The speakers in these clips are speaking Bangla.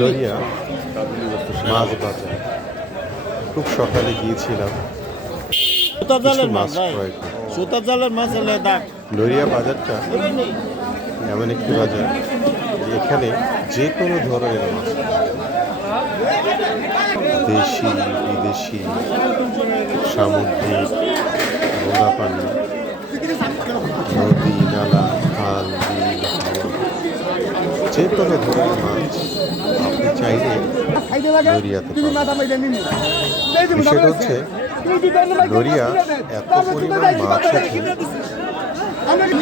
লরিয়া মাছ বাজার খুব সকালে গিয়েছিলাম। মাছ ক্রয় দাগ। বাজারটা এমন একটি বাজার এখানে যে কোনো ধরনের মাছ। দেশি বিদেশি সামুদ্রিক নোনা পানি নদী নালা খাল বিল যে কোনো ধরনের মাছ আপনি চাইলে লরিয়াতে পাবেন বিষয়টা হচ্ছে লরিয়া এত পরিমাণ মাছ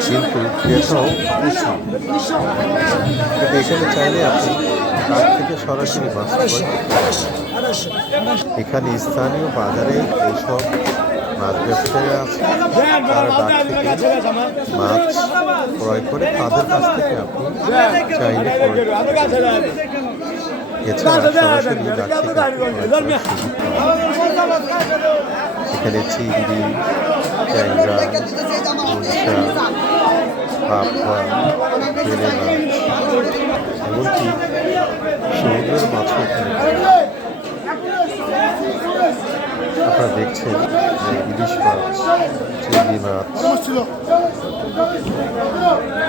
কিন্তু এখানে চাইলে আপনি থেকে সরাসরি মাছ এখানে স্থানীয় বাজারে এইসব মাছ ব্যবসায়ী আছে। তারা ডাক থেকে মাছ ক্রয় করে তাদের কাছ থেকে আপনি চাইলে ক্রয় এখানে চিংড়ি ট্যাংরা গুলশা পাপড়া বেলে মাছ এমনকি সমুদ্রের মাছও এখানে পাওয়া যায়। আপনারা দেখছেন যে ইলিশ মাছ চিংড়ি মাছ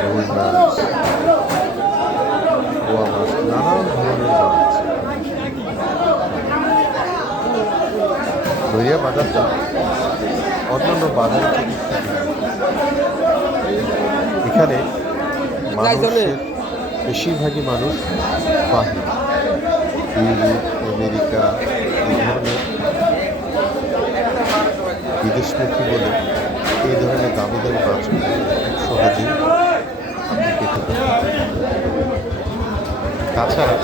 রুই মাছ মাছ নানান ধরনের মাছ বাজারটা অন্যান্য বাজারের থেকে এখানে মানুষের বেশিরভাগই মানুষ বাহির। ইউরোপ, আমেরিকা এই ধরনের বিদেশমুখী বলে এই ধরনের দামি দামি সহজেই আপনি পেতে পারেন তাছাড়া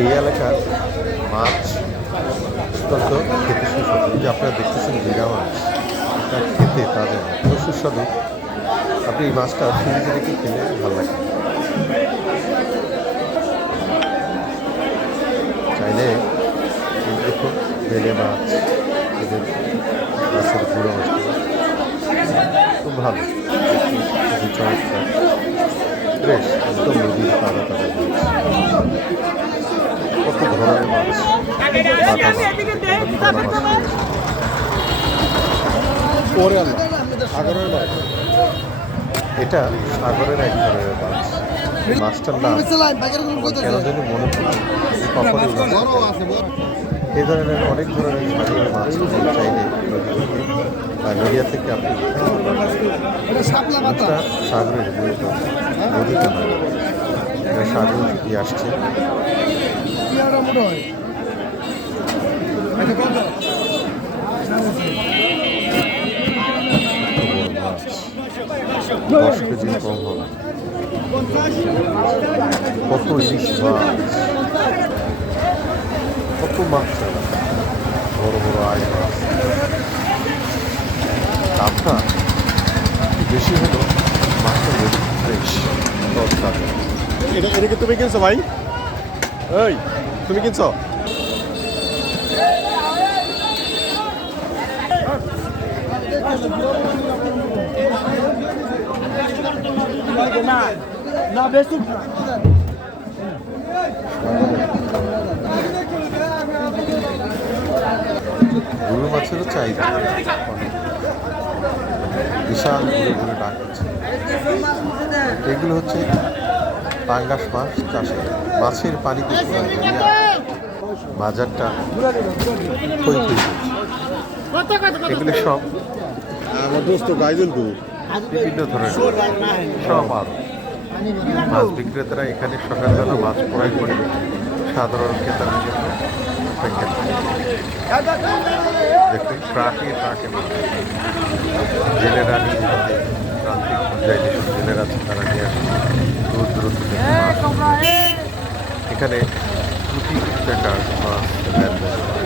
এই এলাকার মাছ অত্যন্ত খেতে সুস্বাদু। যে আপনারা দেখতেছেন জিরা মাছ, এটা খেতে তাদের এত সুস্বাদু। আপনি এই মাছটা ফ্রিজে রেখে খেলে ভালো লাগে। চাইলে দেখুন বেলে মাছ, এদের মাছের গুঁড়ো মাছগুলো। খুব ভালো চমৎকার। ফ্রেশ একদম নদীর তাজা তাজা কত ধরনের মাছ? রয়েছে। সাগরের মাছ। এটা সাগরের এক ধরনের মাছ। মাছটার নাম, কেন জানি মনে পড়ছে কখনই এই ধরনের অনেক ধরনের সাগরের মাছ চাইলে নদী নদিয়া থেকে আপনি। সাগরের মূলত নদীতে নয় সাগর থেকে আসছে। বড় মাছ দশ কেজি কম হবে। কত ইলিশ মাছ? মাছ বড় বড় আয় মাছ দামটা বেশি হলো মাছটা রেডি ফ্রেশ দরকার এটা এটা কি তুমি কিনছো ভাই এই তুমি কিনছো রুই মাছেরও চাহিদা। অনেক বিশাল ঘুরে ঘুরে ডাক এগুলো হচ্ছে পাঙ্গাস মাছ চাষে। মাছের পানিতে বাজারটা থই থই এগুলো সব আমার দোস্ত গাইজুলপুর বিভিন্ন ধরনের সব আরও মাছ বিক্রেতারা এখানে সকালবেলা মাছ ক্রয় করে সাধারণ ক্রেতাদের জন্য করে। দেখুন ট্রাকে ট্রাকে জেলেরা নিজ হাতে প্রান্তিক পর্যায়ে জেলেরা তারা নিয়ে আসে দূর দূরত্ব এখানে কোটি টাকার মাছ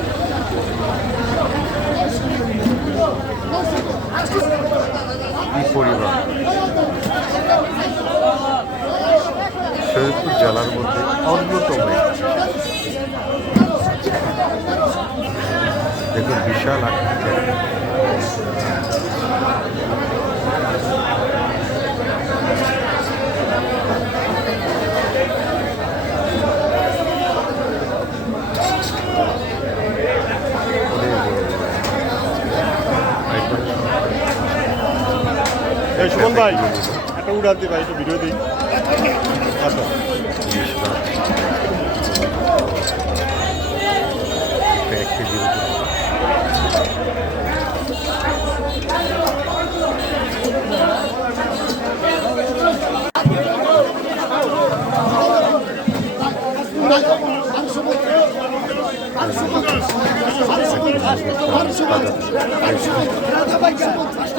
দেখুন বিশাল আকৃতির সুমন ভাই একটা উড়ান দিই ভাই একটু ভিডিও দিই। আচ্ছা।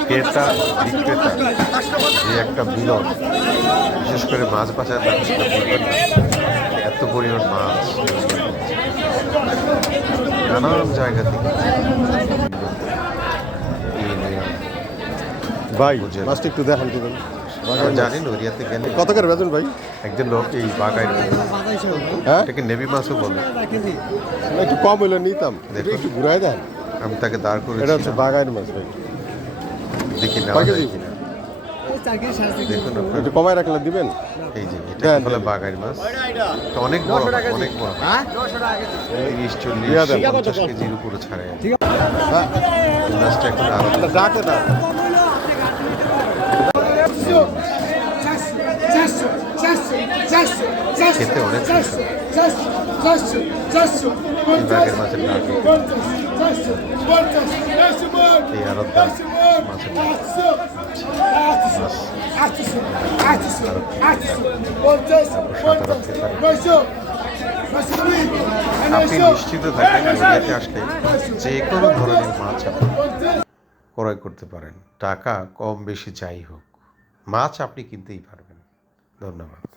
ক্রেতা বিক্রেতা যে একটা মিলন। বিশেষ করে মাছ বাজার এত পরিমাণ মাছ। নানান জায়গা থেকে ভাই। মাছটা একটু দেখান আমরা জানি নড়িয়াতে গেলে কত করে বেতন ভাই? একজন লোক এই বাগায় হ্যাঁ? এটাকে নেবি মাছও বলে। একটু কম হইলে নিতাম। একটু ঘুরাই দেন। আমি তাকে দাঁড় করে এটা হচ্ছে বাগাইন মাছ ভাই। দেখি না? দেখুন একটু কমায় রাখলে দিবেন? এই যে এটা দেন। বাগাইর মাছ। এটা? অনেক বড় অনেক বড়। তিরিশ চল্লিশ পঞ্চাশ কেজির উপরে ছাড়ে। হ্যাঁ। মাছটা এখন আরও ডাকে না। খেতে অনেক বাগের মাছের এই মাছের আপনি নিশ্চিত থাকেন নদীয়াতে আসলে যে কোনো ধরনের মাছ আপনি ক্রয় করতে পারেন। টাকা কম বেশি যাই হোক। মাছ আপনি কিনতেই পারবেন। ধন্যবাদ।